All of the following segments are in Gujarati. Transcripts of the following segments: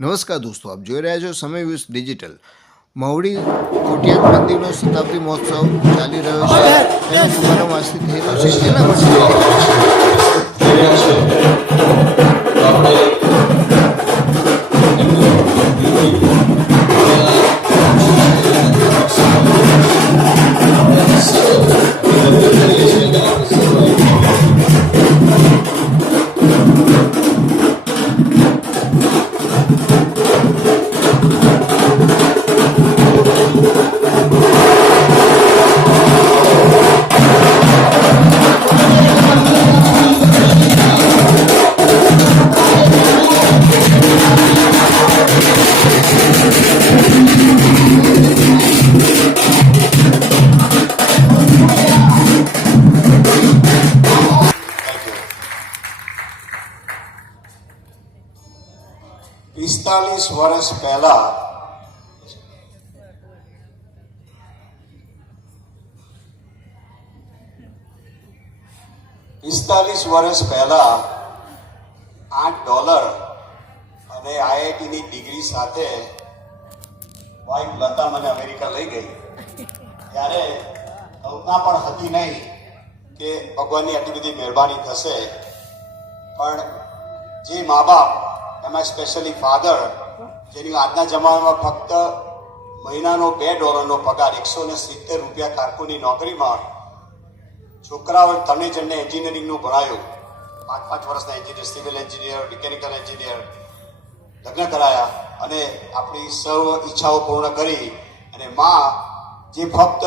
નમસ્કાર દોસ્તો, આપ જોઈ રહ્યા છો સમય વ્યૂઝ ડિજિટલ. મહુડી કોટિયાદ મંદિરનો શતાબ્દી મહોત્સવ ચાલી રહ્યો છે. એનો શુભારંભ આજથી થયેલો છે. એના માટે પિસ્તાલીસ વર્ષ પહેલા પિસ્તાલીસ વર્ષ પહેલા આઠ ડોલર અને આઈઆઈટીની ડિગ્રી સાથે વાઈફ લતા મને અમેરિકા લઈ ગઈ. ત્યારે કલ્પના પણ હતી નહીં કે ભગવાનની આટલી બધી મહેરબાની થશે. પણ જે મા બાપ એમાં સ્પેશિયલી ફાધર જેની આજના જમાનામાં ફક્ત મહિનાનો બે ડોલરનો પગાર, એકસો ને સિત્તેર રૂપિયા કારકુની નોકરીમાં છોકરાઓ ત્રણેય જણને એન્જિનિયરિંગનું ભણાયું. પાંચ પાંચ વર્ષના engineer, civil engineer, mechanical engineer લગ્ન કરાયા અને આપણી સૌ ઈચ્છાઓ પૂર્ણ કરી અને માં જે ફક્ત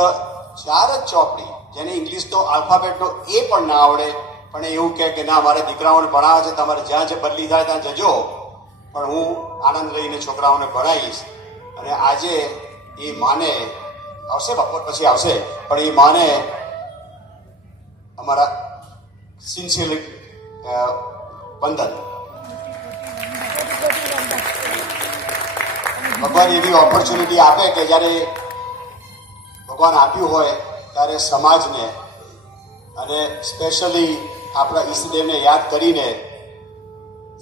ચાર જ ચોપડી, જેને ઇંગ્લિશ તો આલ્ફાબેટનો એ પણ ના આવડે, પણ એવું કહે કે ના, મારે દીકરાઓને ભણાવે છે, તમારે જ્યાં જે બદલી થાય ત્યાં જજો. પણ હું આનંદ લઈને છોકરાઓને ભણાવીશ અને આજે એ માને, આવશે બપોર પછી આવશે, પણ એ માને અમારા સિન્સિયરલી વંદન. ભગવાન એવી ઓપોર્ચ્યુનિટી આપે કે જ્યારે ભગવાન આપ્યું હોય, ત્યારે સમાજને અને સ્પેશિયલી આપણા ઈષ્ટદેવને યાદ કરીને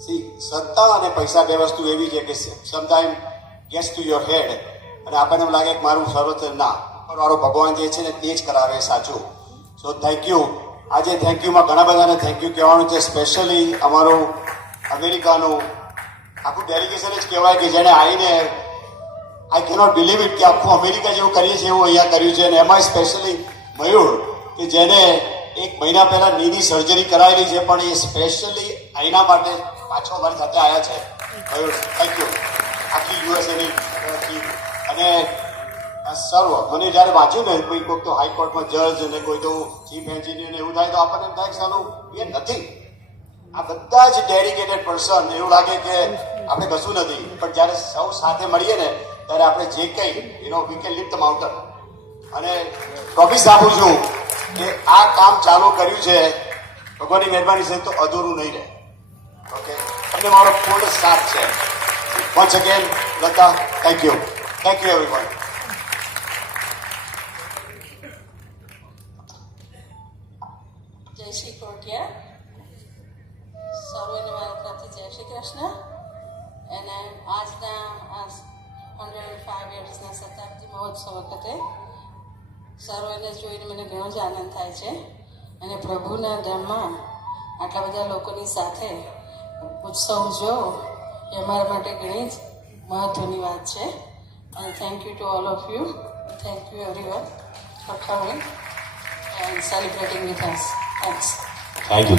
સી સત્તા અને પૈસા બે વસ્તુ એવી છે કે sometime gets to your head અને આપણને એમ લાગે કે મારું સર્વત્ર ના. પણ ભગવાન જે છે ને તે જ કરાવે સાચું. સો થેન્ક યુ આજે થેન્ક યુમાં ઘણા બધાને થેન્ક યુ કહેવાનું છે. સ્પેશિયલી અમારું અમેરિકાનું આખું ડેલિગેશન જ કહેવાય કે જેણે આવીને આઈ કેનોટ બિલીવ ઇટ કે આખું અમેરિકા જેવું કરીએ છીએ એવું અહીંયા કર્યું છે. અને એમાં સ્પેશિયલી મયુર, કે જેને એક મહિના પહેલાં નીની સર્જરી કરાવેલી છે, પણ એ સ્પેશિયલી એના માટે પાછો અમારી સાથે આવ્યા છે. થેન્ક યુ આખી યુએસએની અને સર્વ મને જ્યારે વાંચ્યું ને, કોઈ કોઈક તો હાઈકોર્ટમાં જજ અને કોઈ તો ચીફ એન્જિનિયર એવું થાય, તો આપણને એમ થાય કે એ નથી આ બધા જ ડેડિકેટેડ પર્સન એવું લાગે કે આપણે કશું નથી. પણ જ્યારે સૌ સાથે મળીએ ને, ત્યારે આપણે જે કંઈ એનો વી કેન લિફ્ટ માઉન્ટેન અને પ્રોમિસ આપું છું કે આ કામ ચાલુ કર્યું છે. ભગવાનની મહેરબાની છે તો અધૂરું નહીં રહે. ઓકે અને મારો ફૂડ સ્ટાફ છે. Once again Lata thank you thank you everyone જય શ્રી કોટિયા. સર્વેને મારા જય શ્રી કૃષ્ણ. અને આજના આ હંડ્રેડ ફાઇવ યર્સના શતાબ્દી મહોત્સવ વખતે સર્વેને જોઈને મને ઘણો જ આનંદ થાય છે. અને પ્રભુના ધામમાં આટલા બધા લોકોની સાથે ઉત્સવ ઉજવો એ અમારા માટે ઘણી જ મહત્ત્વની વાત છે. અને thank you to all of you thank you every one for coming and celebrating with us thanks thank you.